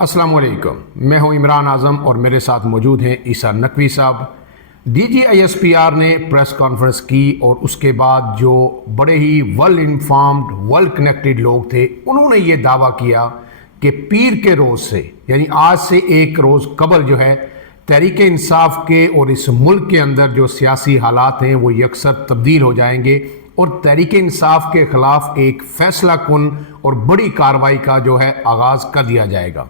अस्सलाम वालेकुम, मैं हूं इमरान आज़म और मेरे साथ मौजूद हैं ईसा नकवी साहब। DGISPR ने प्रेस कॉन्फ्रेंस की और उसके बाद जो बड़े ही वेल इन्फॉर्म्ड वेल कनेक्टेड लोग थे उन्होंने ये दावा किया कि पीर के रोज़ से यानी आज से एक रोज़ कबल जो है तहरीक इंसाफ के और इस मुल्क के अंदर जो सियासी हालात हैं वो यकसर तब्दील हो जाएंगे और तहरीक इंसाफ के ख़िलाफ़ एक फ़ैसला कुन और बड़ी कार्रवाई का जो है आगाज़ कर दिया जाएगा।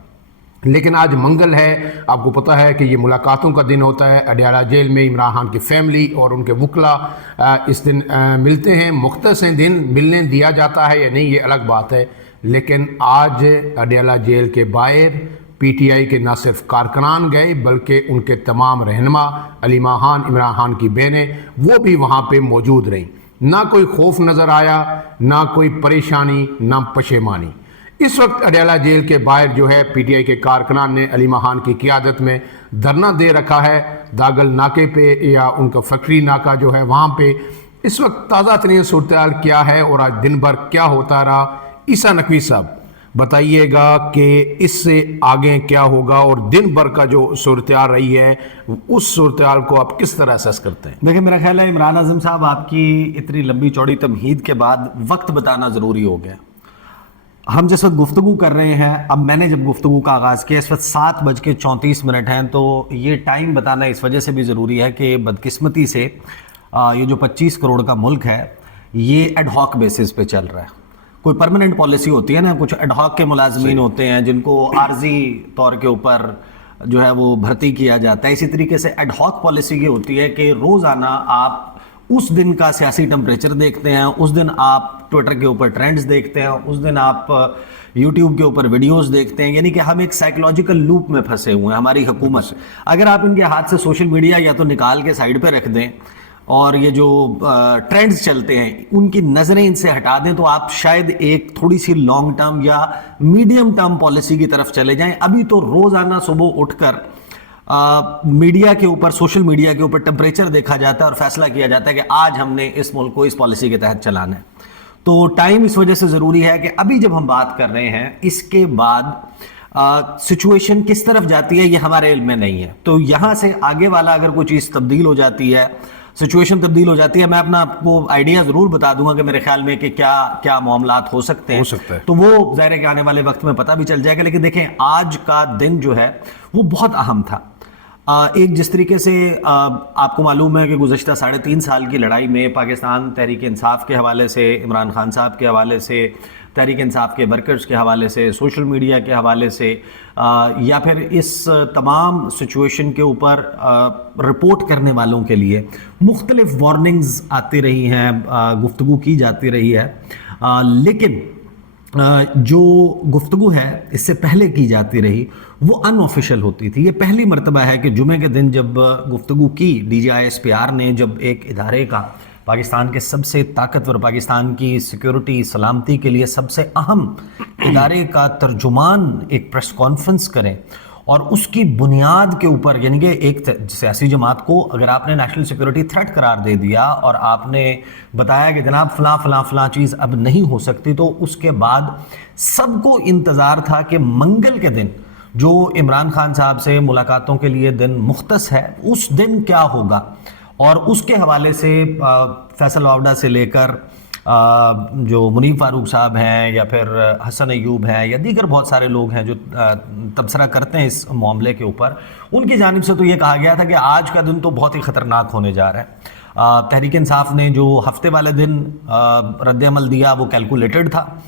लेकिन आज मंगल है, आपको पता है कि ये मुलाकातों का दिन होता है। अडयाला जेल में इमरान खान की फैमिली और उनके वकला इस दिन मिलते हैं। मुख्तसर दिन मिलने दिया जाता है या नहीं ये अलग बात है, लेकिन आज अडयाला जेल के बाहर PTI के न सिर्फ कारकुनान गए बल्कि उनके तमाम रहनुमा अलीमा खान, इमरान खान की बहनें, वो भी वहाँ पे मौजूद रहीं। ना कोई खौफ नज़र आया, ना कोई परेशानी, ना पशेमानी। इस वक्त अडयाला जेल के बाहर जो है PTI के कारकुनान ने अलीमा खान की क़ियादत में धरना दे रखा है दागल नाके पे या उनका फैक्ट्री नाका जो है वहाँ पे। इस वक्त ताज़ा तरीन सूरत हाल क्या है और आज दिन भर क्या होता रहा, ईसा नकवी साहब बताइएगा कि इससे आगे क्या होगा और दिन भर का जो सूरत हाल रही है उस सूरत हाल को आप किस तरह असेस करते हैं? देखिए, मेरा ख्याल है इमरान आज़म साहब, आपकी इतनी लंबी चौड़ी तमहीद के बाद वक्त बताना ज़रूरी हो गया। हम जिस वक्त गुफ्तगू कर रहे हैं, अब मैंने जब गुफ्तगू का आगाज़ किया इस वक्त 7:34 हैं, तो ये टाइम बताना इस वजह से भी ज़रूरी है कि बदकिस्मती से ये जो 25 करोड़ का मुल्क है ये एडहॉक बेसिस पे चल रहा है। कोई परमानेंट पॉलिसी होती है ना, कुछ एडहॉक के मुलाजमीन होते हैं जिनको आर्जी तौर के ऊपर जो है वो भर्ती किया जाता है। इसी तरीके से एडहॉक पॉलिसी ये होती है कि रोज़ाना आप उस दिन का सियासी टेम्परेचर देखते हैं, उस दिन आप ट्विटर के ऊपर ट्रेंड्स देखते हैं, उस दिन आप यूट्यूब के ऊपर वीडियोस देखते हैं। यानी कि हम एक साइकोलॉजिकल लूप में फंसे हुए हैं, हमारी हुकूमत। अगर आप इनके हाथ से सोशल मीडिया या तो निकाल के साइड पे रख दें और ये जो ट्रेंड्स चलते हैं उनकी नज़रें इनसे हटा दें, तो आप शायद एक थोड़ी सी लॉन्ग टर्म या मीडियम टर्म पॉलिसी की तरफ चले जाएं। अभी तो रोज़ाना सुबह उठकर मीडिया के ऊपर, सोशल मीडिया के ऊपर टेम्परेचर देखा जाता है और फैसला किया जाता है कि आज हमने इस मुल्क को इस पॉलिसी के तहत चलाना है। तो टाइम इस वजह से ज़रूरी है कि अभी जब हम बात कर रहे हैं इसके बाद सिचुएशन किस तरफ जाती है ये हमारे इल्म में नहीं है। तो यहाँ से आगे वाला अगर कोई चीज़ तब्दील हो जाती है, सिचुएशन तब्दील हो जाती है, मैं अपना आपको आइडिया ज़रूर बता दूंगा कि मेरे ख्याल में कि क्या क्या मामलात हो सकते हैं। तो वो ज़ाहिर है कि आने वाले वक्त में पता भी चल जाएगा। लेकिन देखें, आज का दिन जो है वो बहुत अहम था। एक जिस तरीके से आपको मालूम है कि गुज़श्ता 3.5 साल की लड़ाई में पाकिस्तान तहरीक इंसाफ के हवाले से, इमरान खान साहब के हवाले से, तहरीक इंसाफ के वर्कर्स के हवाले से, सोशल मीडिया के हवाले से या फिर इस तमाम सिचुएशन के ऊपर रिपोर्ट करने वालों के लिए मुख्तलिफ वार्निंग्स आती रही हैं, गुफ्तगू की जाती रही है। लेकिन जो गुफ्तगू है इससे पहले की जाती रही वो अनऑफिशियल होती थी। ये पहली मर्तबा है कि जुमे के दिन जब गुफ्तगू की DGISPR ने, जब एक इदारे का, पाकिस्तान के सबसे ताकतवर, पाकिस्तान की सिक्योरिटी सलामती के लिए सबसे अहम इदारे का तर्जुमान एक प्रेस कॉन्फ्रेंस करें और उसकी बुनियाद के ऊपर, यानी कि एक सियासी जमात को अगर आपने नेशनल सिक्योरिटी थ्रेट करार दे दिया और आपने बताया कि जनाब फ़लाँ फ़लाँ फ़लाँ चीज़ अब नहीं हो सकती, तो उसके बाद सबको इंतज़ार था कि मंगल के दिन जो इमरान खान साहब से मुलाकातों के लिए दिन मुख्तस है उस दिन क्या होगा। और उसके हवाले से फैसल वावडा से लेकर जो मुनीब फारूक साहब हैं या फिर हसन अयूब हैं या दीगर बहुत सारे लोग हैं जो तबसरा करते हैं इस मामले के ऊपर, उनकी जानिब से तो ये कहा गया था कि आज का दिन तो बहुत ही ख़तरनाक होने जा रहा है। तहरीक इंसाफ ने जो हफ्ते वाले दिन रद्द-ए-अमल दिया वो कैलकुलेटेड था,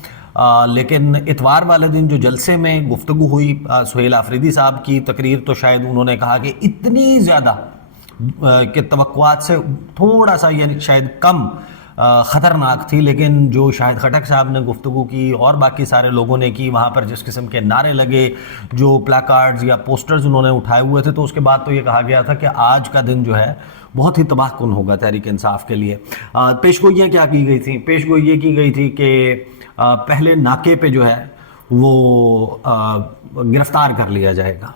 लेकिन इतवार वाले दिन जो जलसे में गुफ्तगू हुई सुहेल आफरीदी साहब की तकरीर, तो शायद उन्होंने कहा कि इतनी ज़्यादा के तवक्कुआत से थोड़ा सा यानी शायद कम ख़तरनाक थी। लेकिन जो शाहिद खटक साहब ने गुफ्तगू की और बाकी सारे लोगों ने की, वहाँ पर जिस किस्म के नारे लगे, जो प्लाकार्ड्स या पोस्टर्स उन्होंने उठाए हुए थे, तो उसके बाद तो ये कहा गया था कि आज का दिन जो है बहुत ही तबाहकुन होगा तहरीक इंसाफ के लिए। पेशगोइयाँ क्या की गई थी? पेशगोई ये की गई थी कि पहले नाके पे जो है वो गिरफ़्तार कर लिया जाएगा,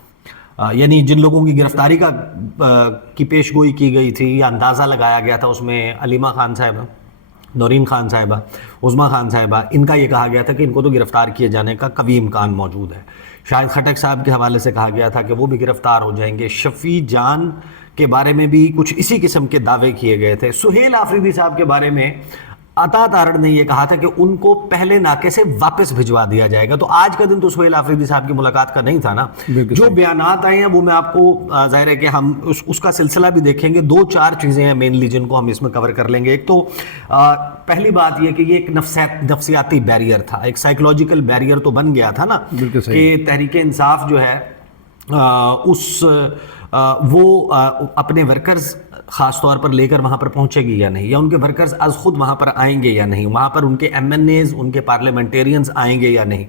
यानी जिन लोगों की गिरफ़्तारी की पेशगोई की गई थी या अंदाज़ा लगाया गया था, उसमें अलीमा खान साहब, नौरीन खान साहिबा, उज़मा खान साहिबा, इनका ये कहा गया था कि इनको तो गिरफ़्तार किए जाने का कभी इम्कान मौजूद है। شاہد خٹک صاحب کے حوالے سے کہا گیا تھا کہ وہ بھی گرفتار ہو جائیں گے. شفیع جان کے بارے میں بھی کچھ اسی قسم کے دعوے کیے گئے تھے. سہیل آفریدی صاحب کے بارے میں عطا تارڑ نے یہ کہا تھا کہ ان کو پہلے ناکے سے واپس بھجوا دیا جائے گا. تو آج کا دن تو سہیل آفریدی صاحب کی ملاقات کا نہیں تھا نا. جو بیانات آئے ہیں وہ میں آپ کو ظاہر ہے کہ ہم اس کا سلسلہ بھی دیکھیں گے. 2-4 چیزیں ہیں مینلی جن کو ہم اس میں کور کر لیں گے. ایک تو پہلی بات یہ کہ یہ ایک نفسیاتی بیریئر تھا, ایک سائیکولوجیکل بیریئر تو بن گیا تھا نا کہ تحریک انصاف جو ہے وہ اپنے ورکرز خاص طور پر لے کر وہاں پر پہنچے گی یا نہیں, یا ان کے ورکرز از خود وہاں پر آئیں گے یا نہیں, وہاں پر ان کے ایم این ایز ان کے پارلیمنٹیرینز آئیں گے یا نہیں.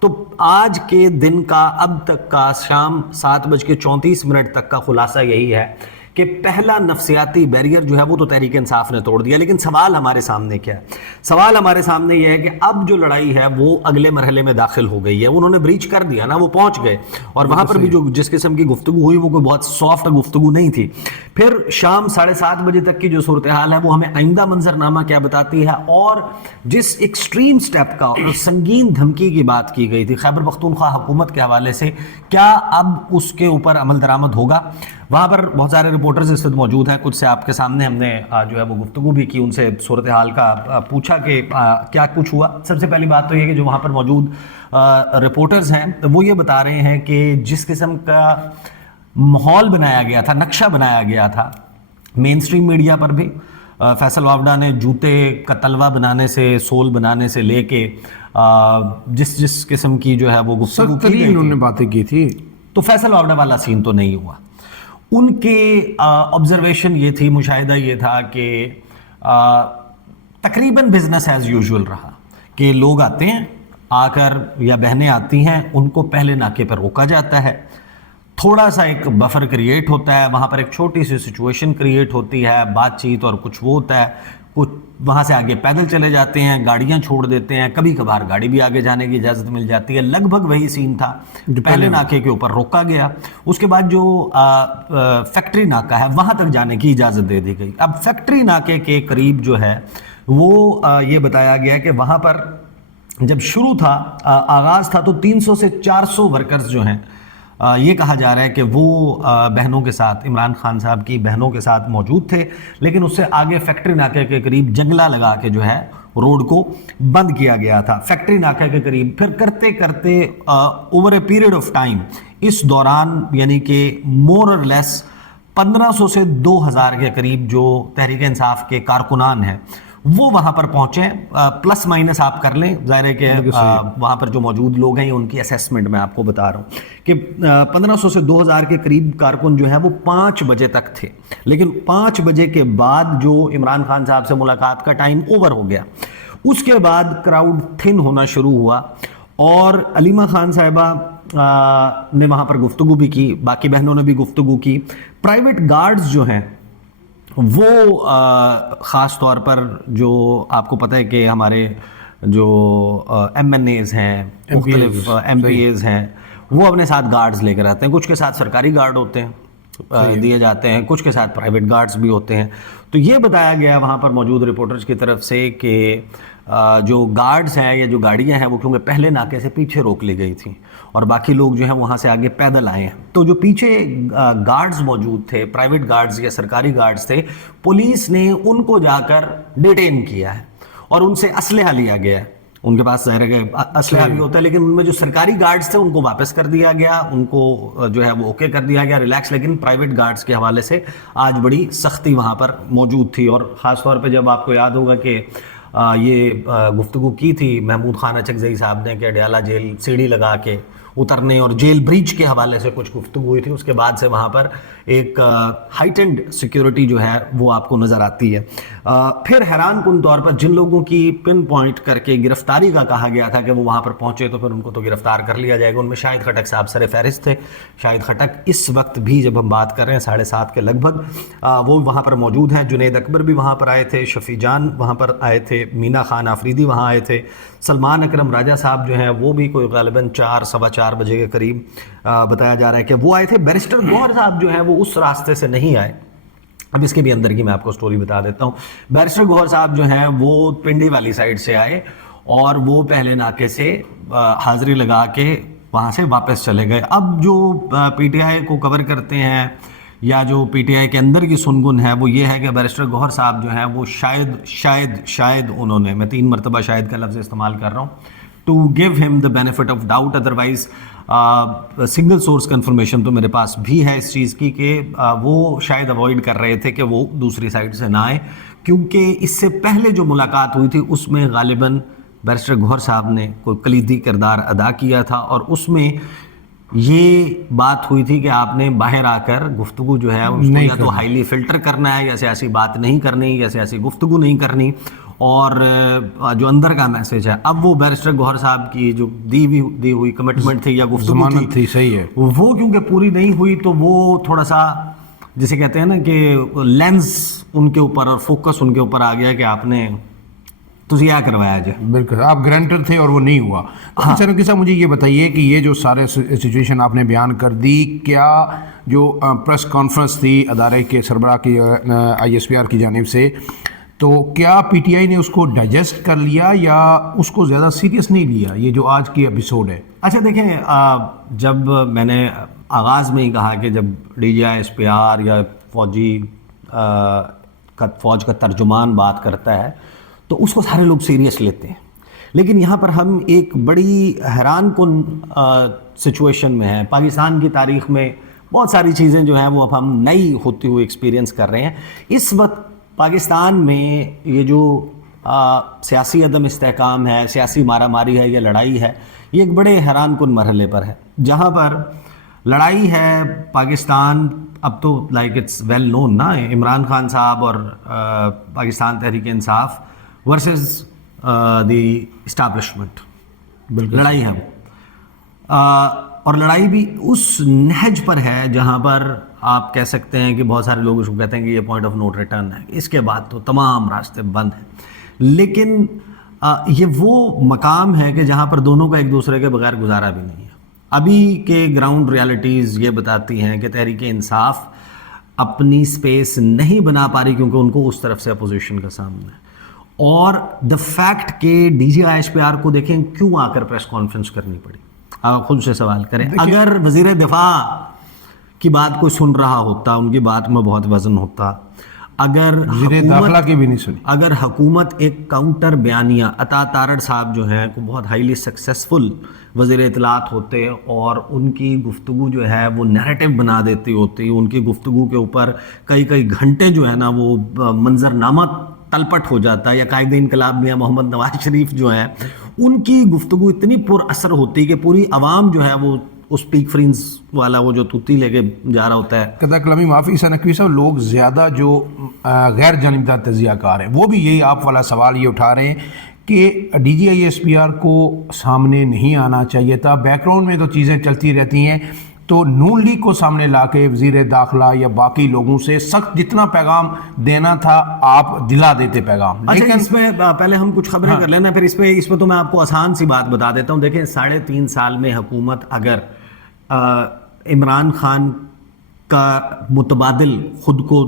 تو آج کے دن کا اب تک کا شام 7:34 تک کا خلاصہ یہی ہے کہ پہلا نفسیاتی بیریئر جو ہے وہ تو تحریک انصاف نے توڑ دیا. لیکن سوال ہمارے سامنے کیا ہے؟ سوال ہمارے سامنے یہ ہے کہ اب جو لڑائی ہے وہ اگلے مرحلے میں داخل ہو گئی ہے. انہوں نے بریچ کر دیا نا, وہ پہنچ گئے, اور وہاں پر بھی جو جس قسم کی گفتگو ہوئی وہ کوئی بہت سافٹ گفتگو نہیں تھی. پھر شام 7:30 بجے تک کی جو صورتحال ہے وہ ہمیں آئندہ منظرنامہ کیا بتاتی ہے, اور جس ایکسٹریم سٹیپ کا اور سنگین دھمکی کی بات کی گئی تھی خیبر پختونخوا حکومت کے حوالے سے, کیا اب اس کے اوپر عمل درآمد ہوگا؟ وہاں پر بہت سارے رپورٹرز اس وقت موجود ہیں, کچھ سے آپ کے سامنے ہم نے جو ہے وہ گفتگو بھی کی, ان سے صورتحال کا پوچھا کہ کیا کچھ ہوا. سب سے پہلی بات تو یہ کہ جو وہاں پر موجود رپورٹرز ہیں وہ یہ بتا رہے ہیں کہ جس قسم کا ماحول بنایا گیا تھا, نقشہ بنایا گیا تھا مین سٹریم میڈیا پر بھی, فیصل وابڈا نے جوتے کا تلوا بنانے سے, سول بنانے سے لے کے جس قسم کی جو ہے وہ گفتگو کی انہوں نے باتیں کی تھی, تو فیصل وابڈا والا سین تو نہیں ہوا. ان کے آبزرویشن یہ تھی, مشاہدہ یہ تھا کہ تقریباً بزنس ایز یوزول رہا, کہ لوگ آتے ہیں, آ کر یا بہنیں آتی ہیں, ان کو پہلے ناکے پر روکا جاتا ہے, تھوڑا سا ایک بفر کریٹ ہوتا ہے, وہاں پر ایک چھوٹی سی سچویشن کریٹ ہوتی ہے, بات چیت اور کچھ وہ ہوتا ہے, کچھ وہاں سے آگے پیدل چلے جاتے ہیں, گاڑیاں چھوڑ دیتے ہیں, کبھی کبھار گاڑی بھی آگے جانے کی اجازت مل جاتی ہے. لگ بھگ وہی سین تھا, پہلے ناکے کے اوپر روکا گیا, اس کے بعد جو فیکٹری ناکہ ہے وہاں تک جانے کی اجازت دے دی گئی. اب فیکٹری ناکے کے قریب جو ہے وہ یہ بتایا گیا کہ وہاں پر جب شروع تھا, آغاز تھا, تو 300 سے 400 ورکرز جو ہیں یہ کہا جا رہا ہے کہ وہ بہنوں کے ساتھ, عمران خان صاحب کی بہنوں کے ساتھ موجود تھے, لیکن اس سے آگے فیکٹری ناکے کے قریب جنگلہ لگا کے جو ہے روڈ کو بند کیا گیا تھا. فیکٹری ناکے کے قریب پھر کرتے کرتے over a period of time, اس دوران یعنی کہ مور اور لیس 1500 سے 2000 کے قریب جو تحریک انصاف کے کارکنان ہیں وہ وہاں پر پہنچے. پلس مائنس آپ کر لیں, ظاہر ہے کہ وہاں پر جو موجود لوگ ہیں ان کی اسیسمنٹ میں آپ کو بتا رہا ہوں کہ 1500 سے 2000 کے قریب کارکن جو ہیں وہ 5 بجے تک تھے, لیکن 5 بجے کے بعد جو عمران خان صاحب سے ملاقات کا ٹائم اوور ہو گیا, اس کے بعد کراؤڈ تھن ہونا شروع ہوا, اور علیمہ خان صاحبہ نے وہاں پر گفتگو بھی کی, باقی بہنوں نے بھی گفتگو کی. پرائیویٹ گارڈز جو ہیں وہ خاص طور پر جو آپ کو پتہ ہے کہ ہمارے جو ایم این ایز ہیں, مختلف ایم پی ایز ہیں, وہ اپنے ساتھ گارڈز لے کر آتے ہیں. کچھ کے ساتھ سرکاری گارڈ ہوتے ہیں دیے جاتے ہیں, کچھ کے ساتھ پرائیویٹ گارڈز بھی ہوتے ہیں. تو یہ بتایا گیا وہاں پر موجود رپورٹرز کی طرف سے کہ جو گارڈز ہیں یا جو گاڑیاں ہیں وہ کیونکہ پہلے ناکے سے پیچھے روک لی گئی تھیں, اور باقی لوگ جو ہیں وہاں سے آگے پیدل آئے ہیں. تو جو پیچھے گارڈز موجود تھے, پرائیویٹ گارڈز یا سرکاری گارڈز تھے, پولیس نے ان کو جا کر ڈیٹین کیا ہے اور ان سے اسلحہ لیا گیا ہے. ان کے پاس ظاہر ہے کہ اسلحہ بھی ہوتا ہے, لیکن ان میں جو سرکاری گارڈز تھے ان کو واپس کر دیا گیا, ان کو جو ہے وہ اوکے کر دیا گیا, ریلیکس. لیکن پرائیویٹ گارڈز کے حوالے سے آج بڑی سختی وہاں پر موجود تھی. اور خاص طور پہ جب آپ کو یاد ہوگا کہ یہ گفتگو کی تھی محمود خان اچکزئی صاحب نے کہ اڈیالہ جیل سیڑھی لگا کے اترنے اور جیل بریچ کے حوالے سے کچھ گفتگو ہوئی تھی, اس کے بعد سے وہاں پر ایک ہائٹنڈ سیکیورٹی جو ہے وہ آپ کو نظر آتی ہے. پھر حیران کن طور پر جن لوگوں کی پن پوائنٹ کر کے گرفتاری کا کہا گیا تھا کہ وہ وہاں پر پہنچے تو پھر ان کو تو گرفتار کر لیا جائے گا, ان میں شاہد خٹک صاحب سر فہرست تھے. شاہد خٹک اس وقت بھی جب ہم بات کر رہے ہیں 7:30 کے لگ بھگ وہ وہاں پر موجود ہیں. جنید اکبر بھی وہاں پر آئے تھے, شفیع جان وہاں پر آئے تھے, مینا خان آفریدی وہاں آئے تھے, سلمان اکرم راجہ صاحب جو ہیں وہ بھی کوئی غالباً 4 سوا 4 بجے کے قریب بتایا جا رہا ہے کہ وہ آئے تھے. بیرسٹر گوہر صاحب جو ہیں وہ اس راستے سے نہیں آئے. اب اس کے بھی اندر کی میں آپ کو سٹوری بتا دیتا ہوں. بیرسٹر گوہر صاحب جو ہیں وہ پنڈی والی سائڈ سے آئے اور وہ پہلے ناکے سے حاضری لگا کے वहाँ से वापस चले गए। अब जो पीटीआई को कवर करते हैं या जो पीटीआई के अंदर की सुनगुन है वो ये है कि बैरिस्टर गौहर साहब जो हैं वो शायद उन्होंने, मैं 3 मरतबा शायद का लफ्ज़ इस्तेमाल कर रहा हूँ, to give him the benefit of doubt, otherwise single source confirmation तो मेरे पास भी है इस चीज़ की कि वो शायद अवॉइड कर रहे थे कि वो दूसरी साइड से ना आए, क्योंकि इससे पहले जो मुलाकात हुई थी उसमें गालिबन बैरिस्टर गौहर साहब ने कोई कलीदी किरदार अदा किया था और उसमें ये बात हुई थी कि आपने बाहर आकर गुफ्तगू जो है उसको या तो हाईली फिल्टर करना है, या सियासी बात नहीं करनी, या सियासी गुफ्तगू नहीं करनी, और जो अंदर का मैसेज है, अब वो बैरिस्टर गौहर साहब की जो दी हुई कमिटमेंट थी या गुफ्तगू थी, सही है, वो क्योंकि पूरी नहीं हुई तो वो थोड़ा सा जिसे कहते हैं ना कि लेंस उनके ऊपर और फोकस उनके ऊपर आ गया कि आपने तो क्या करवाया जाए। बिल्कुल, आप ग्रांटर थे और वो नहीं हुआ। हाँ। सर किसा मुझे ये बताइए कि ये जो सारे सिचुएशन आपने बयान कर दी, क्या जो प्रेस कॉन्फ्रेंस थी अदारे के सरबराह की ISPR की जानिब से, तो क्या पीटीआई ने उसको डाइजेस्ट कर लिया या उसको ज़्यादा सीरियस नहीं लिया, ये जो आज की एपिसोड है? अच्छा देखें, जब मैंने आगाज़ में ही कहा कि जब DGI/ISPR या फ़ौज का तर्जुमान बात करता है तो उसको सारे लोग सीरियस लेते हैं, लेकिन यहाँ पर हम एक बड़ी हैरान कुन सिचुएशन में हैं। पाकिस्तान की तारीख़ में बहुत सारी चीज़ें जो हैं वो अब हम नई होती हुई एक्सपीरियंस कर रहे हैं। इस वक्त पाकिस्तान में ये जो सियासी अदम इस्तेहकाम है, सियासी मारा मारी है या लड़ाई है, ये एक बड़े हैरान कुन मरहले पर है, जहाँ पर लड़ाई है पाकिस्तान, अब तो लाइक इट्स वेल नोन ना, इमरान खान साहब और Pakistan Tehreek Insaf versus the establishment, लड़ाई है वो, और लड़ाई भी उस नहज पर है जहाँ पर आप कह सकते हैं कि बहुत सारे लोग उसको कहते हैं कि ये पॉइंट ऑफ नो रिटर्न है, इसके बाद तो तमाम रास्ते बंद हैं। लेकिन ये वो मकाम है कि जहाँ पर दोनों का एक दूसरे के बगैर गुजारा भी नहीं है। अभी के ग्राउंड रियलिटीज़ ये बताती हैं कि तहरीक इंसाफ अपनी स्पेस नहीं बना पा रही क्योंकि उनको उस तरफ से अपोजिशन का सामना है, और द फैक्ट के DGI/ISPR को देखें क्यों आकर प्रेस कॉन्फ्रेंस करनी पड़ी। आप खुद से सवाल करें, अगर वज़ीर दिफा की बात कोई सुन रहा होता, उनकी बात में बहुत वजन होता, अगर दाखिला की भी नहीं सुनी, अगर हुकूमत एक काउंटर बयानिया, अता तारड़ साहब जो हैं को बहुत हाईली सक्सेसफुल वज़ीर इत्तलात होते और उनकी गुफ्तगू जो है वो नैरेटिव बना देती होती, उनकी गुफ्तगू के ऊपर कई घंटे जो है ना वो मंजरनामा तलपट हो जाता है, या कायदे इनकलाब मियां मोहम्मद नवाज शरीफ जो हैं उनकी गुफ्तगू इतनी पुरअसर होती कि पूरी आवाम जो है वो उस पीक फ्रेंड्स वाला वो जो तूती लेके जा रहा होता है। कदा कलामी माफ़ी ईसा नकवी साहब, लोग ज़्यादा जो गैर जानिबदार तजियाकार हैं वो भी यही आप वाला सवाल ये उठा रहे हैं कि DGI/ISPR को सामने नहीं आना चाहिए था, बैकग्राउंड में तो चीज़ें चलती रहती हैं, तो नून लीग को सामने लाके वज़ीर दाखिला या बाकी लोगों से सख्त जितना पैगाम देना था आप दिला देते पैगाम। अच्छा, इसमें पहले हम कुछ खबरें कर लेना, फिर इस पे तो मैं आपको आसान सी बात बता देता हूँ। देखें, 3.5 साल में हुकूमत अगर इमरान खान का मुतबादिल खुद को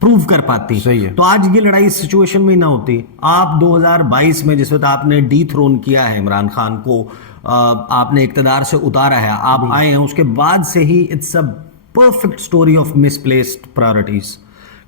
प्रूव कर पाती, सही है, तो आज ये लड़ाई इस सिचुएशन में ना होती। आप 2022 में जिस वक्त आपने डीथ्रोन किया है इमरान खान को, आपने इक़्तिदार से उतारा है, आप आए हैं, उसके बाद से ही it's a perfect story of misplaced priorities,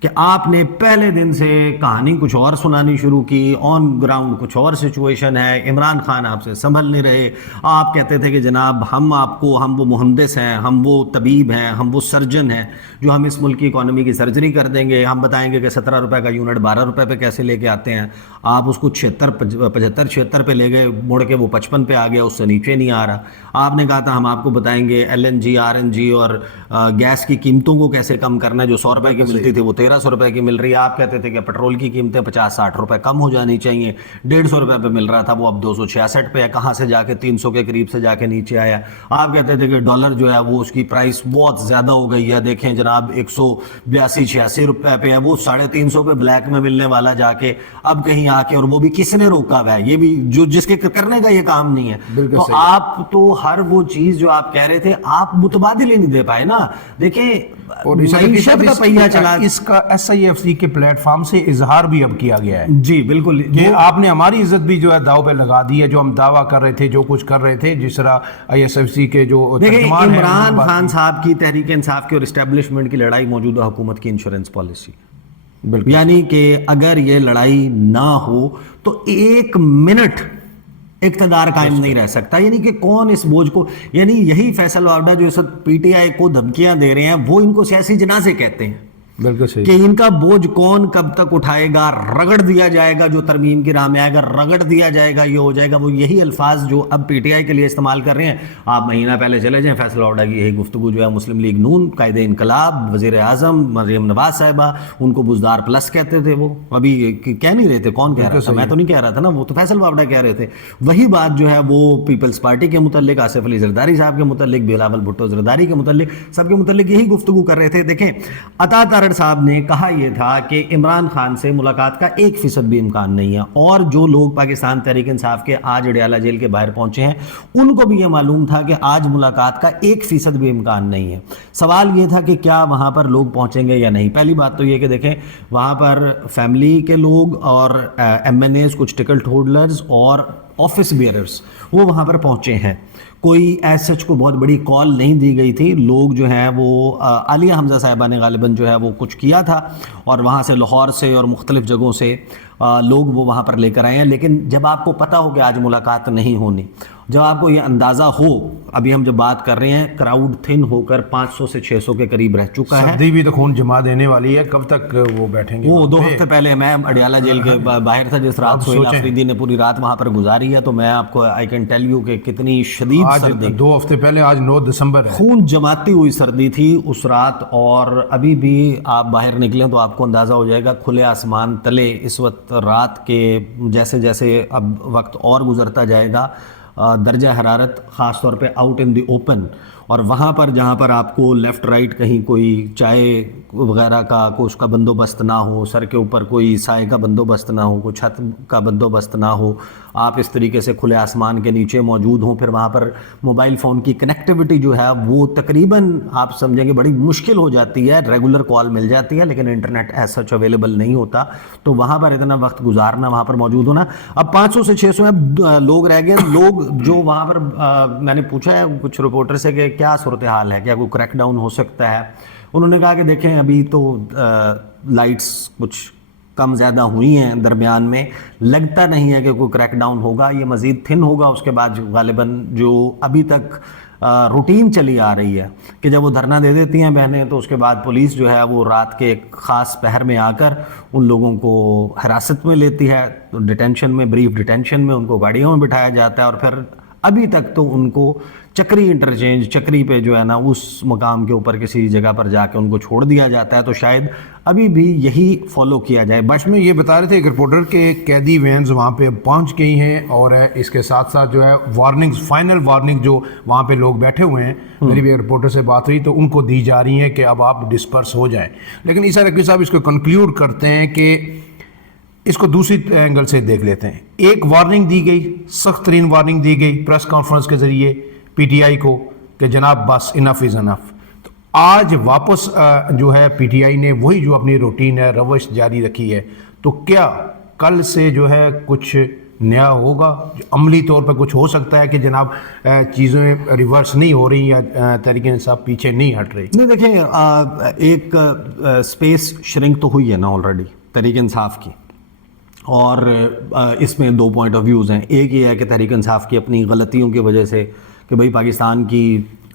कि आपने पहले दिन से कहानी कुछ और सुनानी शुरू की, ऑन ग्राउंड कुछ और सिचुएशन है, इमरान खान आपसे संभल नहीं रहे। आप कहते थे कि जनाब हम वो मुहंदिस हैं, हम वो तबीब हैं, हम वो सर्जन हैं जो हम इस मुल्क की इकॉनमी की सर्जरी कर देंगे, हम बताएंगे कि 17 रुपये का यूनिट 12 रुपये पे कैसे लेके आते हैं। आप उसको 75 पे ले गए, मुड़ के वो 55 पे आ गया, उससे नीचे नहीं आ रहा। आपने कहा था हम आपको बताएंगे LNG RNG और गैस की कीमतों को कैसे कम करना है, जो 100 रुपये की मिलती थी वो 1300 रुपये की मिल रही है। आप कहते थे कि पेट्रोल की कीमतें 50-60 रुपये कम हो जानी चाहिए, 150 रुपये पे मिल रहा था, वो अब 266 पे है, कहाँ से जाके 300 के करीब से जाके नीचे आया। आप कहते थे कि डॉलर जो है वो उसकी प्राइस बहुत ज़्यादा हो गई है, देखें जनाब 182-86 रुपये पे है, वो 350 पे ब्लैक में मिलने वाला जाके अब कहीं आके, और वो भी किसने रोका हुआ है, ये भी जो जिसके करने का ये काम नहीं है। तो आप तो हर वो चीज़ जो आप कह रहे थे आप मुतबादिल ही नहीं दे पाए ना, हाँ देखें, और इस मईशत का पहिया चला, इसका SIFC के प्लेटफॉर्म से इजहार भी अब किया गया है जी बिल्कुल, कि आपने हमारी इज्जत भी जो है दाव पे लगा दी है, जो हम दावा कर रहे थे, जो कुछ कर रहे थे, जिस तरह ISFC के जो देखिए तर्जुमान हैं, इमरान उन्होंने खान साहब की तहरीक इंसाफ की और इस्टेब्लिशमेंट की लड़ाई मौजूदा हुकूमत की इंश्योरेंस पॉलिसी, बिल्कुल यानी कि अगर ये लड़ाई ना हो तो एक मिनट इक़्तिदार कायम नहीं रह सकता। यानी कि कौन इस बोझ को, यानी यही फैसल वावडा जो इस वक्त PTI को धमकियां दे रहे हैं, वो इनको सियासी जनाजे कहते हैं बिल्कुल सही। कि इनका बोझ कौन कब तक उठाएगा, रगड़ दिया जाएगा जो तरमीम की राह में आएगा, रगड़ दिया जाएगा, ये हो जाएगा। वो यही अल्फाज जो अब PTI के लिए इस्तेमाल कर रहे हैं। आप महीना पहले चले जाएं, फैसल वावडा की यही गुफ्तगू जो है मुस्लिम लीग नून, कायदे इनकलाब, वज़ीर आज़म मरियम नवाज साहिबा, उनको बुज़दार प्लस कहते थे। वो अभी कह नहीं रहे थे, कौन कह रहा था, मैं तो नहीं कह रहा था ना, वो तो फैसल वावडा कह रहे थे। वही बात जो है वो पीपल्स पार्टी के मुतल्लिक, आसिफ अली जरदारी साहब के मुतल्लिक, बिलावल भुट्टो जरदारी के मुतल्लिक, सबके मुतल्लिक यही गुफ्तगू कर रहे थे। देखें, अता तारड़ साहब ने कहा यह था कि इमरान खान से मुलाकात का 1% भी इम्कान नहीं है, और जो लोग पाकिस्तान तहरीक इंसाफ के आज अडयाला जेल के बाहर पहुंचे हैं उनको भी यह मालूम था कि आज मुलाकात का 1% भी इम्कान नहीं है। सवाल यह था कि क्या वहां पर लोग पहुंचेंगे या नहीं। पहली बात तो यह कि देखें, वहां पर फैमिली के लोग और MNAs, कुछ टिकट होल्डर्स और ऑफिस बियरर्स वो वहां पर पहुंचे हैं। कोई एज सच को बहुत बड़ी कॉल नहीं दी गई थी। लोग जो हैं वो आलिया हमजा साहिबा ने गालिबन जो है वो कुछ किया था, और वहाँ से लाहौर से और मुख्तलिफ जगहों से लोग वो वहाँ पर लेकर आए हैं। लेकिन जब आपको पता हो कि आज मुलाकात नहीं होनी, जब आपको ये अंदाज़ा हो, अभी हम जब बात कर रहे हैं, क्राउड थिन होकर 500 से 600 के करीब रह चुका है। सर्दी भी तो खून जमा देने वाली है, कब तक वो बैठेंगे? वो 2 हफ्ते पहले मैं अडयाला जेल के बाहर था, जिस रात सोहेल आफरीदी ने पूरी रात वहाँ पर गुजारी है, तो मैं आपको आई कैन टेल यू कि कितनी शदीद सर्दी, 2 हफ्ते पहले, आज 9 दिसंबर है, खून जमाती हुई सर्दी थी उस रात। और अभी भी आप बाहर निकलें तो आपको अंदाज़ा हो जाएगा, खुले आसमान तले इस वक्त रात के जैसे जैसे अब वक्त और गुजरता जाएगा, दर्जा हरारत ख़ास तौर पे आउट इन द ओपन, और वहाँ पर जहाँ पर आपको लेफ़्ट राइट कहीं कोई चाय वगैरह का कोई उसका बंदोबस्त ना हो, सर के ऊपर कोई साए का बंदोबस्त ना हो, कोई छत का बंदोबस्त ना हो, आप इस तरीके से खुले आसमान के नीचे मौजूद हों, फिर वहाँ पर मोबाइल फ़ोन की कनेक्टिविटी जो है वो तकरीबन आप समझेंगे बड़ी मुश्किल हो जाती है। रेगुलर कॉल मिल जाती है लेकिन इंटरनेट एज सच अवेलेबल नहीं होता, तो वहाँ पर इतना वक्त गुजारना, वहाँ पर मौजूद होना। अब 500 से 600 लोग रह गए। लोग जो वहाँ पर मैंने पूछा है कुछ रिपोर्टर से कि क्या सूरत हाल है, क्या कोई क्रैकडाउन हो सकता है। उन्होंने कहा कि देखें, अभी तो लाइट्स कुछ कम ज़्यादा हुई हैं दरमियान में, लगता नहीं है कि कोई क्रैकडाउन होगा, ये मज़ीद थिन होगा उसके बाद। गालिबन जो अभी तक रूटीन चली आ रही है कि जब वो धरना दे देती हैं बहनें, तो उसके बाद पुलिस जो है वो रात के एक ख़ास पहर में आकर उन लोगों को हिरासत में लेती है, तो डिटेंशन में, ब्रीफ डिटेंशन में उनको गाड़ियों में बिठाया जाता है, और फिर अभी तक तो उनको चक्री इंटरचेंज, चक्री पे जो है ना उस मकाम के ऊपर किसी जगह पर जाके उनको छोड़ दिया जाता है। तो शायद अभी भी यही फॉलो किया जाए। बस में ये बता रहे थे एक रिपोर्टर के कैदी वैन्स वहाँ पे पहुँच गई हैं, और इसके साथ साथ जो है वार्निंग्स, फाइनल वार्निंग जो वहाँ पे लोग बैठे हुए हैं, मेरी भी एक रिपोर्टर से बात हुई तो उनको दी जा रही है कि अब आप डिस्पर्स हो जाएं। लेकिन ईसा नकवी साहब इसको कंक्लूड करते हैं कि इसको दूसरी एंगल से देख लेते हैं। एक वार्निंग दी गई, सख्त तरीन वार्निंग दी गई प्रेस कॉन्फ्रेंस के ज़रिए PTI को कि जनाब बस इनफ इज़ इनफ। तो आज वापस जो है PTI ने वही जो अपनी रूटीन है, रवश जारी रखी है। तो क्या कल से जो है कुछ नया होगा, अमली तौर पर कुछ हो सकता है कि जनाब चीज़ें रिवर्स नहीं हो रही या तहरीक इंसाफ पीछे नहीं हट रही? नहीं, देखें, एक स्पेस श्रिंक तो हुई है ना ऑलरेडी तहरीक इंसाफ की, और इसमें 2 पॉइंट ऑफ व्यूज़ हैं। एक ये है कि तहरीक इंसाफ की अपनी गलतियों की वजह से कि भाई पाकिस्तान की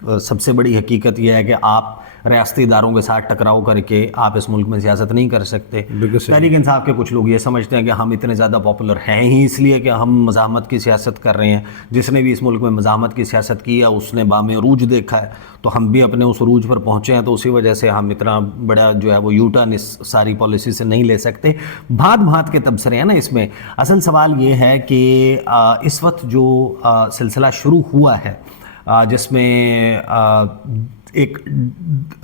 सबसे बड़ी हकीकत यह है कि आप रियासती इदारों के साथ टकराव करके आप इस मुल्क में सियासत नहीं कर सकते। तहरीक इंसाफ के कुछ लोग ये समझते हैं कि हम इतने ज़्यादा पॉपुलर हैं ही इसलिए कि हम मज़ाहमत की सियासत कर रहे हैं। जिसने भी इस मुल्क में मज़ाहमत की सियासत की है उसने बामे अरूज देखा है, तो हम भी अपने उस अरूज पर पहुँचे हैं, तो उसी वजह से हम इतना बड़ा जो है वो यू टर्न इस सारी पॉलिसी से नहीं ले सकते। भात भात के तबसरे हैं ना इसमें। असल सवाल ये है कि इस वक्त जो सिलसिला शुरू हुआ है जिसमें ایک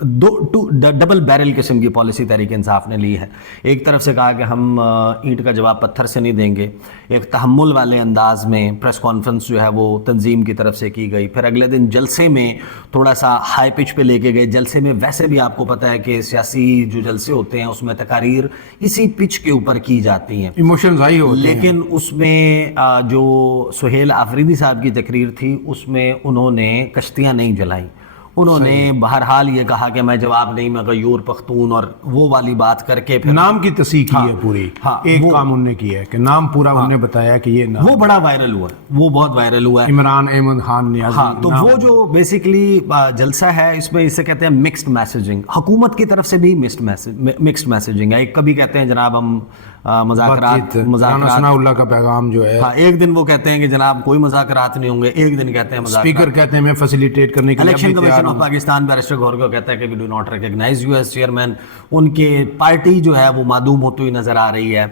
ڈبل بیرل قسم کی پالیسی تحریک انصاف نے لی ہے. ایک طرف سے کہا کہ ہم اینٹ کا جواب پتھر سے نہیں دیں گے, ایک تحمل والے انداز میں پریس کانفرنس جو ہے وہ تنظیم کی طرف سے کی گئی. پھر اگلے دن جلسے میں تھوڑا سا ہائی پچ پہ لے کے گئے. جلسے میں ویسے بھی آپ کو پتہ ہے کہ سیاسی جو جلسے ہوتے ہیں اس میں تقاریر اسی پچ کے اوپر کی جاتی ہیں, ایموشنز ہائی ہوتے ہیں. لیکن اس میں جو سہیل آفریدی صاحب کی تقریر تھی اس میں انہوں نے کشتیاں نہیں جلائیں. انہوں نے بہرحال یہ کہا کہ میں جواب نہیں, میں غیور پختون, اور وہ والی بات کر کے پھر نام کی تصحیح کی ہے پوری. ایک کام انہوں نے کیا ہے کہ نام پورا انہوں نے بتایا کہ یہ نام, وہ بڑا وائرل ہوا, وہ بہت وائرل ہوا ہے. عمران احمد خان نیازی. ہاں, تو وہ جو بیسیکلی جلسہ ہے اس میں اسے کہتے ہیں مکسڈ میسیجنگ. حکومت کی طرف سے بھی مکسڈ میسیجنگ ہے. ایک کبھی کہتے ہیں جناب ہم مذاکرات ثناء اللہ کا پیغام جو ہے, ہاں, ایک دن وہ کہتے ہیں کہ جناب کوئی مذاکرات نہیں ہوں گے, ایک دن کہتے ہیں اسپیکر کہتے ہیں میں فیسیلیٹیٹ کرنے کے لیے election commission of Pakistan barrister Gohar کو کہتا ہے کہ we do not recognise you as chairman. ان کے پارٹی جو ہے وہ معدوم ہوتی ہوئی نظر آ رہی ہے.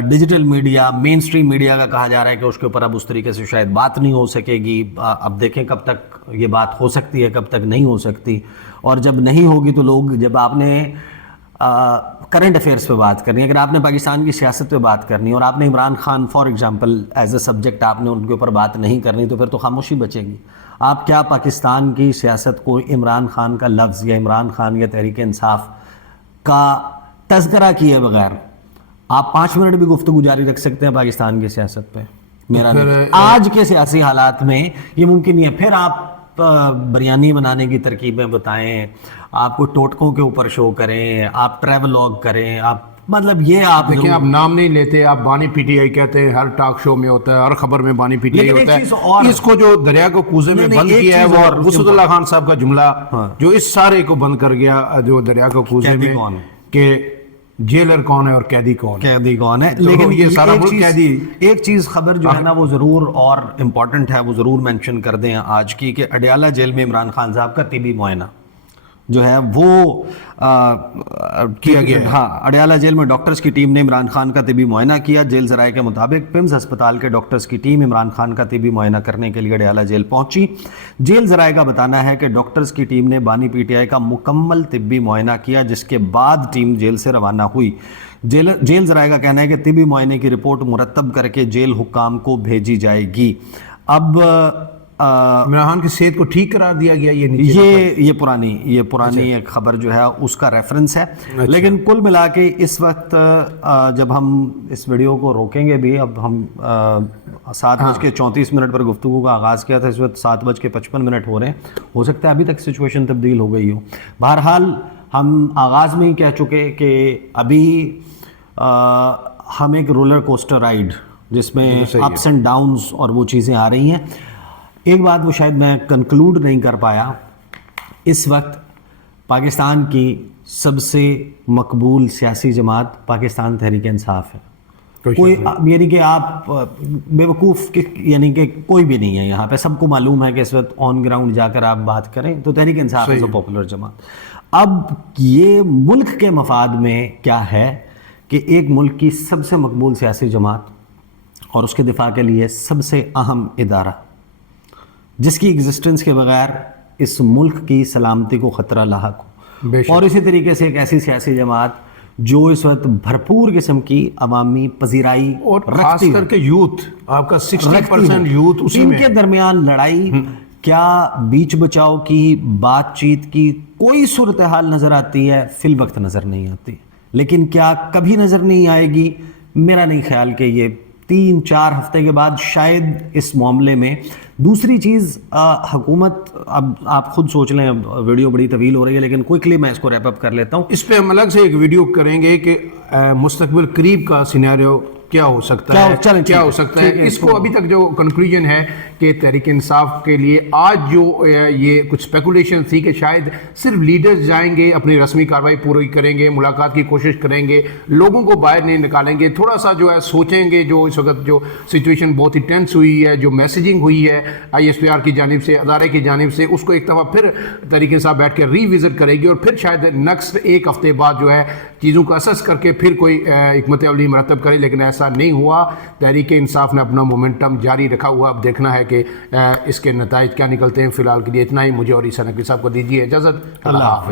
ڈیجیٹل میڈیا, مین اسٹریم میڈیا کا کہا جا رہا ہے کہ اس کے اوپر اب اس طریقے سے شاید بات نہیں ہو سکے گی. اب دیکھیں کب تک یہ بات ہو سکتی ہے, کب تک نہیں ہو سکتی. اور جب نہیں ہوگی تو لوگ, جب آپ نے کرنٹ افیئرس پہ بات کرنی ہے, اگر آپ نے پاکستان کی سیاست پہ بات کرنی ہے اور آپ نے Imran Khan for example as a subject آپ نے ان کے اوپر بات نہیں کرنی, تو پھر تو خاموشی بچے گی. آپ کیا پاکستان کی سیاست کو عمران خان کا لفظ یا عمران خان یا تحریک انصاف کا تذکرہ کیے بغیر آپ 5 منٹ بھی گفتگو جاری رکھ سکتے ہیں پاکستان کی سیاست پہ؟ میرا نہیں. آج کے سیاسی حالات میں یہ ممکن نہیں ہے. پھر آپ بریانی بنانے کی ترکیبیں بتائیں, آپ کو ٹوٹکوں کے اوپر شو کریں, آپ ٹریولاگ کریں, آپ مطلب یہ آپ دیکھیں آپ نام نہیں لیتے, آپ بانی پی ٹی آئی کہتے ہیں, ہر ٹاک شو میں ہوتا ہے, ہر خبر میں بانی پی ٹی آئی ہوتا ہے. اس کو جو دریا کو کوزے میں بند کیا ہے وہ وسعت اللہ خان صاحب کا جملہ جو اس سارے کو بند کر گیا, جو دریا کو کوزے میں, کہ جیلر کون ہے اور قیدی کون ہے, قیدی کون ہے. لیکن یہ سارا ملک قیدی. ایک چیز خبر جو ہے نا وہ ضرور اور امپورٹنٹ ہے, وہ ضرور مینشن کر دیں آج کی, کہ اڈیالہ جیل میں عمران خان صاحب کا طبی معائنہ جو ہے وہ کیا گیا. ہاں, اڈیالہ جیل میں ڈاکٹرز کی ٹیم نے عمران خان کا طبی معائنہ کیا. جیل ذرائع کے مطابق پمز ہسپتال کے ڈاکٹرز کی ٹیم عمران خان کا طبی معائنہ کرنے کے لیے اڈیالہ جیل پہنچی. جیل ذرائع کا بتانا ہے کہ ڈاکٹرز کی ٹیم نے بانی پی ٹی آئی کا مکمل طبی معائنہ کیا, جس کے بعد ٹیم جیل سے روانہ ہوئی. جیل ذرائع کا کہنا ہے کہ طبی معائنے کی رپورٹ مرتب کر کے جیل حکام کو بھیجی جائے گی. اب عمران خان کی صحت کو ٹھیک قرار دیا گیا. یہ پرانی ایک خبر جو ہے اس کا ریفرنس ہے. لیکن کل ملا کے اس وقت جب ہم اس ویڈیو کو روکیں گے بھی, اب ہم 7:34 پر گفتگو کا آغاز کیا تھا, اس وقت 7:55 ہو رہے ہیں. ہو سکتا ہے ابھی تک سچویشن تبدیل ہو گئی ہو. بہرحال ہم آغاز میں ہی کہہ چکے کہ ابھی ہم ایک رولر کوسٹر رائڈ جس میں اپس اینڈ ڈاؤنز اور وہ چیزیں آ رہی ہیں. ایک بات وہ شاید میں کنکلوڈ نہیں کر پایا, اس وقت پاکستان کی سب سے مقبول سیاسی جماعت پاکستان تحریک انصاف ہے. کوئی یعنی کہ آپ بیوقوف یعنی کہ کوئی بھی نہیں ہے یہاں پہ, سب کو معلوم ہے کہ اس وقت آن گراؤنڈ جا کر آپ بات کریں تو تحریک انصاف ہے پاپولر جماعت. اب یہ ملک کے مفاد میں کیا ہے کہ ایک ملک کی سب سے مقبول سیاسی جماعت اور اس کے دفاع کے لیے سب سے اہم ادارہ, جس کی ایگزسٹنس کے بغیر اس ملک کی سلامتی کو خطرہ لاحق ہو, اور اسی طریقے سے ایک ایسی سیاسی جماعت جو اس وقت بھرپور قسم کی عوامی پذیرائی اور خاص کر کے یوتھ, آپ کا 60% یوتھ اسی میں, ان کے درمیان لڑائی کیا بیچ بچاؤ کی بات چیت کی کوئی صورتحال نظر آتی ہے؟ فی الوقت نظر نہیں آتی, لیکن کیا کبھی نظر نہیں آئے گی؟ میرا نہیں خیال کہ یہ 3-4 ہفتے کے بعد شاید اس معاملے میں. دوسری چیز, حکومت, اب آپ خود سوچ لیں, ویڈیو بڑی طویل ہو رہی ہے لیکن کوئکلی میں اس کو ریپ اپ کر لیتا ہوں. اس پہ ہم الگ سے ایک ویڈیو کریں گے کہ مستقبل قریب کا سینیریو کیا ہو سکتا ہے. اس کو ابھی تک جو کنکلوژن ہے کہ تحریک انصاف کے لیے آج جو یہ کچھ اسپیکولیشن تھی کہ شاید صرف لیڈرز جائیں گے, اپنی رسمی کارروائی پوری کریں گے, ملاقات کی کوشش کریں گے, لوگوں کو باہر نہیں نکالیں گے, تھوڑا سا جو ہے سوچیں گے. جو اس وقت جو سچویشن بہت ہی ٹینس ہوئی ہے, جو میسیجنگ ہوئی ہے, ISPR کی جانب سے, ادارے کی جانب سے, اس کو ایک دفعہ پھر تحریک انصاف بیٹھ کے ری وزٹ کرے گی, اور پھر شاید نیکسٹ ایک ہفتے بعد جو ہے چیزوں کو اسس کر کے پھر کوئی حکمت عملی مرتب کرے, لیکن ایسا نہیں ہوا. تحریک انصاف نے اپنا مومنٹم جاری رکھا ہوا. اب دیکھنا ہے کہ اس کے نتائج کیا نکلتے ہیں. فی الحال کے لیے اتنا ہی. مجھے اور عیسیٰ نقوی صاحب کو دیجیے اجازت. اللہ حافظ.